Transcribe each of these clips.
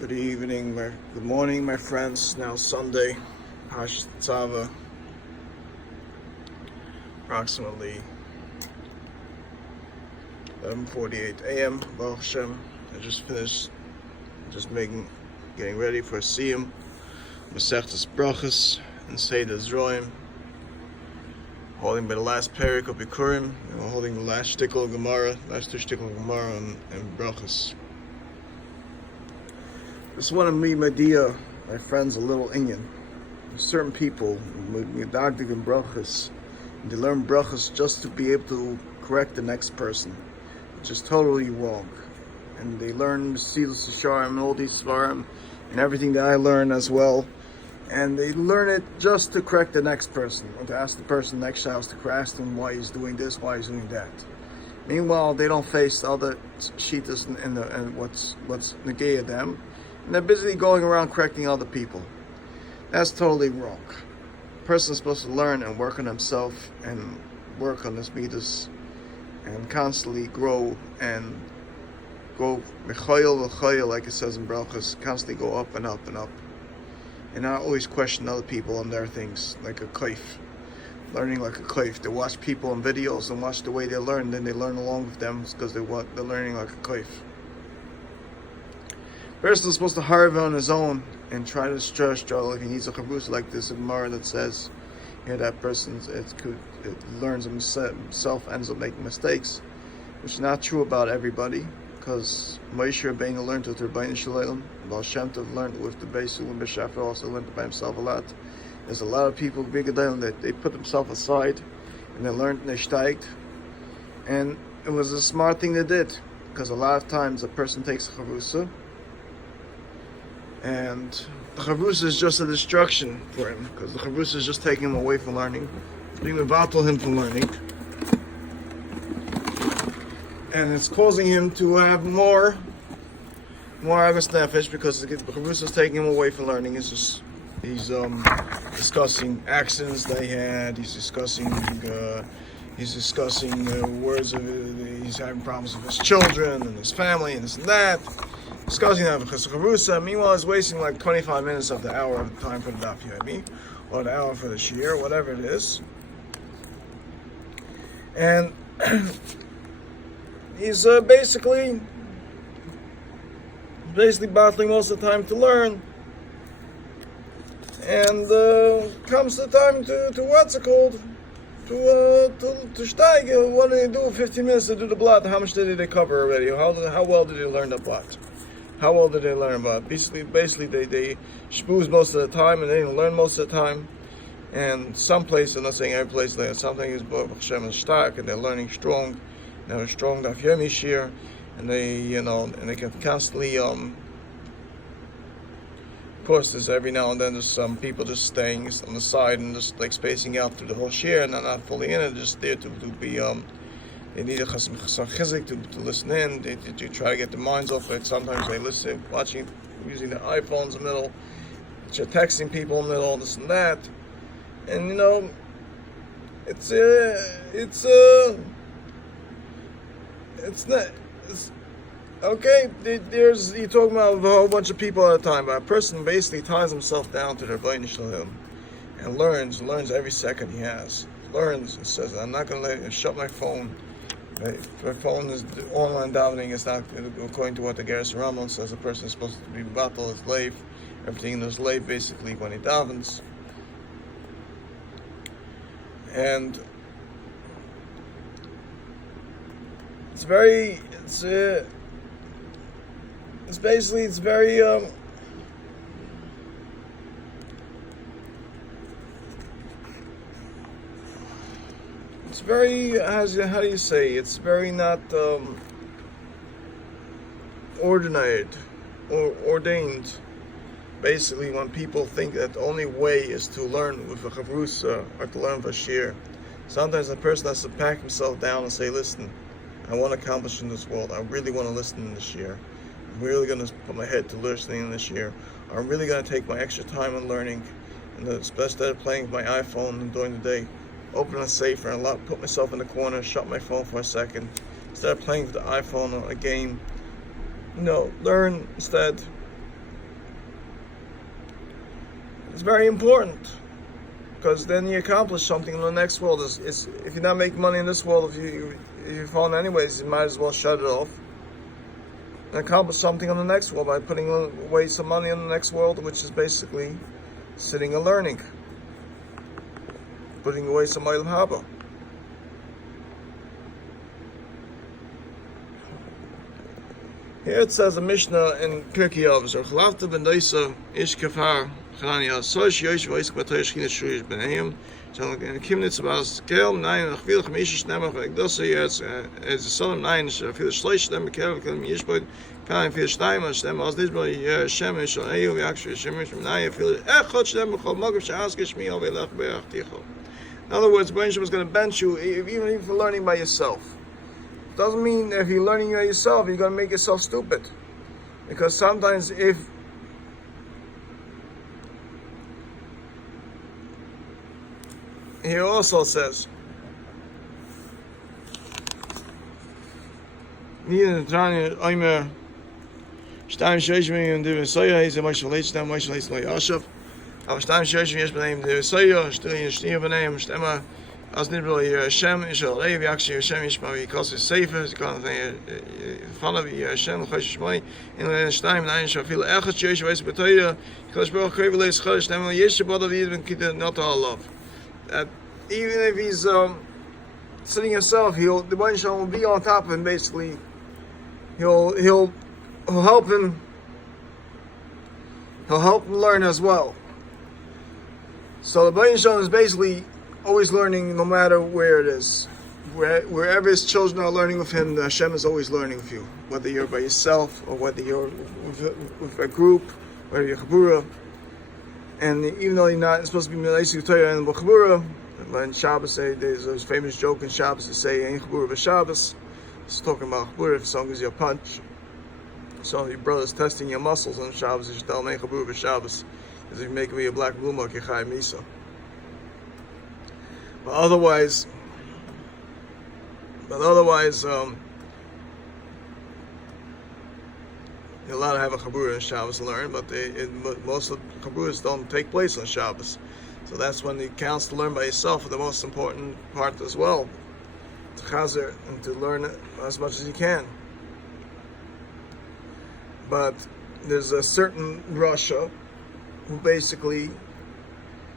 Good evening, good morning, my friends. Now Sunday, Pash Tzava, approximately 11:48 a.m. Baruch Hashem. I just finished, getting ready for Siyum, masechtes brachos, and Seder Zroim. Holding by the last parak of Bikurim, and we're holding the last shtickle of Gemara, last two shtickle of Gemara and brachos. Just want to meet my friends, a little inyan. Certain people, medagdig and brachos, they learn brachos just to be able to correct the next person, which is totally wrong. And they learn Mesillas Yesharim and all these svarim and everything that I learn as well. And they learn it just to correct the next person, or to ask the person next house to ask him why he's doing this, why he's doing that. Meanwhile, they don't face other shitas and what's negaya them. And they're busy going around correcting other people. That's totally wrong. A person is supposed to learn and work on himself and work on his midas and constantly grow and go mechoyel, like it says in brachos, constantly go up and up and up. And not always question other people on their things, like a kaif. Learning like a kaif. They watch people in videos and watch the way they learn, then they learn along with them because they're learning like a kaif. Person is supposed to harve on his own and try to struggle if he needs a chavrusa like this Gemara that says that person learns himself, ends up making mistakes, which is not true about everybody, because Moshe Rabbeinu learned with Rabbeinu Shalom, Baal Shem Tov learned with the Beis Ulim B'Shafar, also learned by himself a lot. There's a lot of people big that they put themselves aside and they learned and they steiged, and it was a smart thing they did, because a lot of times a person takes a chavrusa and the chavrusa is just a destruction for him, because the chavrusa is just taking him away from learning, being mevatel him from learning, and it's causing him to have more agus nefesh, because the chavrusa is taking him away from learning. He's discussing accidents they had. He's discussing words of he's having problems with his children and his family and this and that. Discussing that with chavrusa. Meanwhile, he's wasting like 25 minutes of the hour of time for the daf yomi, or the hour for the shiur, whatever it is. And he's basically battling most of the time to learn. And comes the time to what's it called? To steig. What did they do? 15 minutes to do the blot. How much did they cover already? How well did they learn the blot? How well did they learn about it? Basically they schmooze most of the time and they didn't learn most of the time. And some places, I'm not saying every place, something is Baruch Hashem and stark, and they're learning strong. They have a strong daf yomi shiur, and they can constantly of course, there's every now and then there's some people just staying on the side and just like spacing out through the whole shiur, and they're not fully in it, just there to be they need a chasam chizik to listen in. They try to get their minds off it. Sometimes they listen, using their iPhones in the middle, texting people in the middle, this and that. And it's okay. You're talking about a whole bunch of people at a time, but a person basically ties himself down to their Bnei Shalom and learns every second he has. Learns and says, I'm not going to shut my phone. My phone is online davening. It's not according to what the Geras Rambam says. A person is supposed to be batal his leif, everything in his leif basically when he davens. And it's very how do you say, it's very not ordinated or ordained. Basically, when people think that the only way is to learn with a chavrusa or to learn with a shiur, sometimes a person has to pack himself down and say, listen, I want to accomplish in this world. I really want to listen in this shiur. I'm really going to put my head to listening in this shiur. I'm really going to take my extra time on learning, and instead of playing with my iPhone during the day, open a safer and put myself in the corner, shut my phone for a second, instead of playing with the iPhone or a game. Learn instead. It's very important, because then you accomplish something in the next world. If you're not making money in this world, if you're falling anyways, you might as well shut it off and accomplish something on the next world by putting away some money in the next world, which is basically sitting and learning, putting away some oil haba. Here it says a Mishnah in Pirkei Avos, "Chalafta ben Doisa ish kafar chanania soish yoish v'oisik b'toyish chinas shurish b'neim." So in Kimnitz about Kel nine achvil chamishish nemach v'egdosa yetz as a son nine shafil shleish nem bekel kel miyishboid kain fil shtayim shtem az nizbo shemesh ayu v'akshu shemesh nine fil echot shtem b'chol magav she'ask shmi ovelach be'achticho. In other words, Hashem is going to bench you even if you're learning by yourself. Doesn't mean if you're learning by yourself, you're going to make yourself stupid. Because sometimes he also says, as nit really Hashem is a lev actually Hashem is my because it's safer it's kind of follow Hashem khosh shmai in shtaim nine so feel erg jesh weis betoyer because bro kreveles khosh nem yesh bod of even kid not all love that even if he's sitting himself the one will be on top of him. Basically he'll help him learn as well. So the Bain Shalom is basically always learning, no matter where it is. Wherever his children are learning with him, the Hashem is always learning with you. Whether you're by yourself, or whether you're with a group, whether you're Chabura. And even though you're not supposed to be Melasik Torah and Chabura, but in Shabbos, there's a famous joke in Shabbos to say, Ain't Chabura b'Shabbos. It's talking about Chabura, if someone gives you a punch. So your brother's testing your muscles on Shabbos, you should tell him, Ain't Chabura b'Shabbos. Because if you make me a black bluma, Kechai Misa. But otherwise, you're allowed to have a chabura in Shabbos and learn, but most of the chaburas don't take place on Shabbos. So that's when it counts to learn by yourself for the most important part as well. To chazer and to learn it as much as you can. But there's a certain Rasha who basically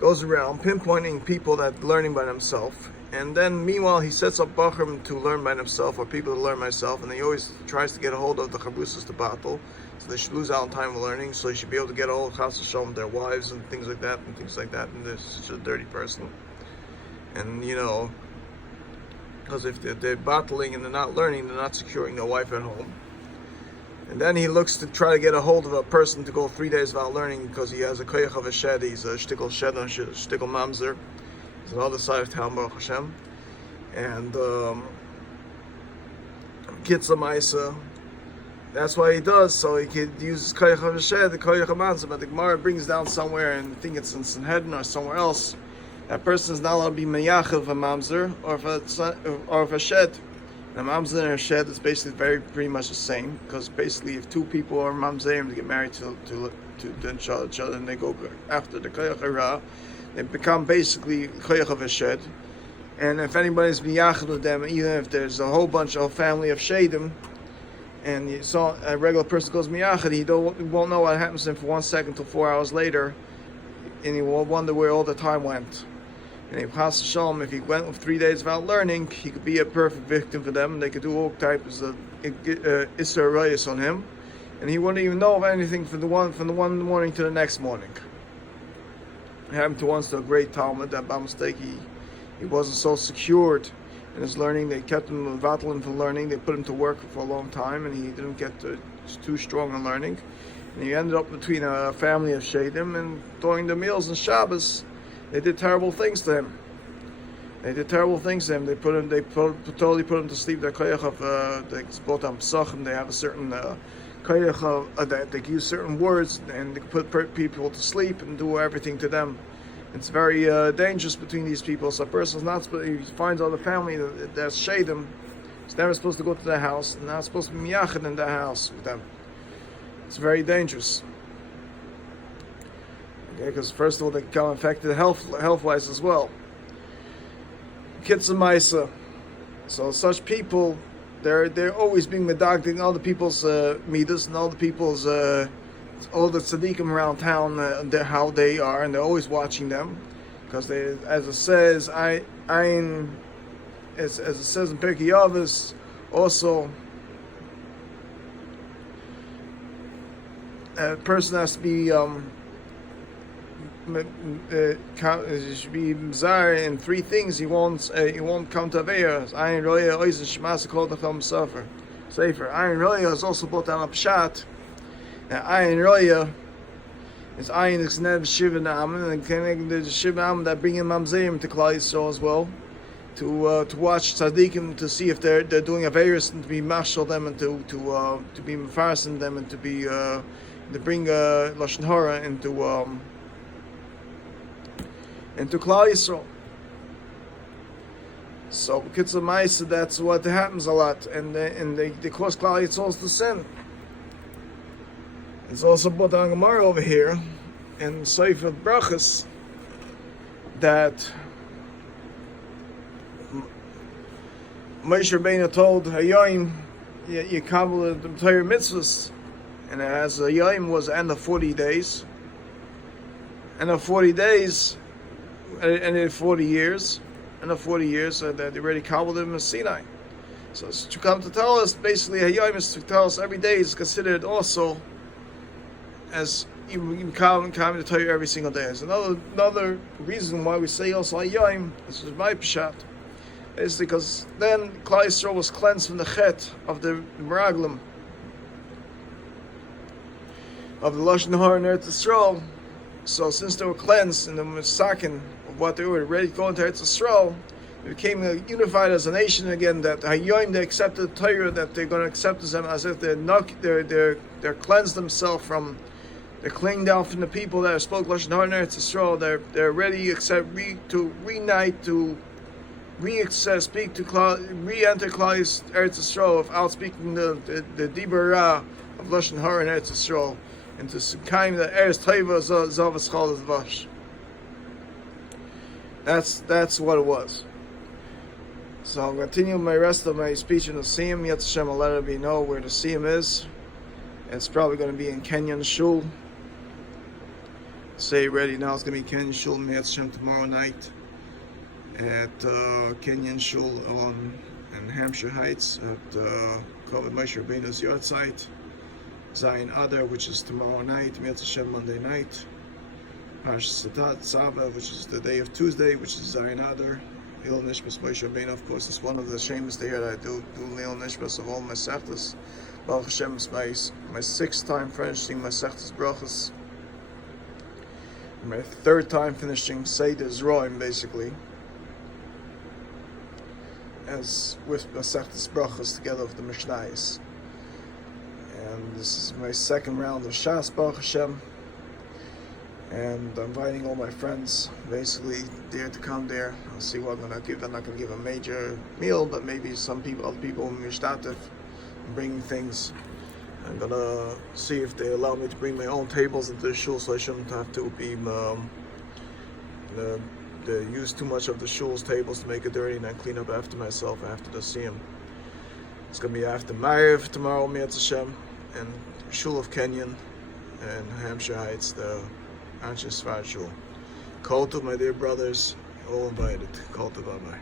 goes around pinpointing people that are learning by themselves, and then meanwhile he sets up bachrim to learn by themselves or people to learn by themselves, and he always tries to get a hold of the chabusas to battle, so they should lose out on time of learning, so he should be able to get a hold of chas v'shalom their wives and things like that, and they're such a dirty person. And because if they're battling and they're not learning, they're not securing their wife at home. And then he looks to try to get a hold of a person to go 3 days without learning because he has a koyach of a shad. He's a shtickle shad, a shtickle mamzer. He's on the other side of town, Baruch Hashem. And Kitza Maisa. That's why he does, so he could use koyach of a shad, the koyach of mamzer. But the Gemara brings down somewhere, and I think it's in Sanhedrin or somewhere else, that person is not allowed to be meyach of a mamzer or of a shed. And mamzer and a shed is basically pretty much the same, because basically if two people are mamzerim to get married to each other, and they go after the koyach hara, they become basically koyach of a shed. And if anybody's miyachad with them, even if there's a whole family of shadim, and you saw a regular person goes miyachad, he won't know what happens to him for 1 second till 4 hours later, and he will wonder where all the time went. And if he went with 3 days without learning, he could be a perfect victim for them. They could do all types of Isser Rayas on him, and he wouldn't even know of anything from the one morning to the next morning. It happened to once to a great Talmud that by mistake he wasn't so secured in his learning. They kept him vattling for learning. They put him to work for a long time, and he didn't get too strong in learning. And he ended up between a family of Shadim, and during the meals and Shabbos, they did terrible things to him. They totally put him to sleep. Their koyach of they both on Pesachim, they have a certain koyach of that they use certain words, and they put people to sleep and do everything to them. It's very dangerous between these people. So a person's not supposed. He finds other family that's shadim. He's never supposed to go to their house, and not supposed to be miyachid in their house with them. It's very dangerous. Okay, because first of all, they become infected health-wise as well. Kitzur Maisa. So such people, they're always being medagding all the people's midas and all the people's all the tzaddikim around town, how they are, and they're always watching them, because they, as it says, as it says in Pirkei Avos, also a person has to be should be mzar in three things. He won't come to Aveya. Ayin roya oizen shemasa kol dacham sefer. Ayin roya is also brought down a pshat. Now ayin roya is ayin exnev shiva na'aman, and connecting the shiva na'aman that bring in mamzerim to Klal Yisrael as well, to watch tzaddikim, to see if they're doing Averis, and to be mashal them, and to be mefarsin them, and to be to bring lashon hara into Klal Yisrael. So Kitzur Maisa, that's what happens a lot, and they cause Klal Yisrael to sin. It's also brought down Gemara over here in Sefer Brachas that Moshe Rabbeinu told Hayyim, you kabbalah the Torah mitzvahs, and as Hayyim was end of 40 days, and of 40 days, and in 40 years, that they already kabbaled him in Sinai. So it's to come to tell us, basically, Hayyim is to tell us every day is considered also as you come to tell you every single day. There's another reason why we say also Hayyim. This is my pshat. Is because then Klal Yisrael was cleansed from the chet of the meraglim of the lashon hara in Eretz Yisrael. So since they were cleansed and the masakin of what they were ready to go into Eretz Yisrael, they became unified as a nation again. That Hayyim, they accepted the Torah, that they're going to accept them as if they're cleansed themselves from. They're cleaned down from the people that spoke lashon hara in Eretz Yisrael. They're ready to reunite, to speak to re-enter Klal Eretz Yisrael without speaking the dibur ra of lashon hara in Eretz Yisrael, and to kaim the eretz tova zav eschal dvash. That's what it was. So I'll continue my rest of my speech in the Siyam. Yet Hashem will let everybody know where the Siyam is. It's probably going to be in Kenyan Shul. Say ready now. It's going to be Kenyan Shul in Yet Hashem tomorrow night at Kenyan Shul in Hampshire Heights at Kovet Moshe Rabbeinu's yard site. Zayin Adar, which is tomorrow night. Yet Hashem Monday night. Pash Sadat Saba, which is the day of Tuesday, which is Zayin Adar. Leil Nishmas Moshe Rabbeinu, of course, it's one of the shames to hear that I do Leil Nishmas of all masechtes. Baruch Hashem is my sixth time finishing masechtes brachas. My third time finishing Seder Zroim, basically, as with masechtes brachas together with the Mishnayos. And this is my second round of Shas, Baruch Hashem. And I'm inviting all my friends, basically, there to come there. I'll see what I'm going to give. I'm not going to give a major meal, but maybe other people in Mishtatif, bringing things. I'm going to see if they allow me to bring my own tables into the shul, so I shouldn't have to be use too much of the shul's tables to make it dirty, and then clean up after myself after the siyum. It's going to be after Ma'ariv tomorrow, Mi'at Hashem, and Shul of Kenyan and Hampshire Heights, the Anshe Sfar Shul. Kol Tov, my dear brothers, all invited. Kol Tov, bye-bye.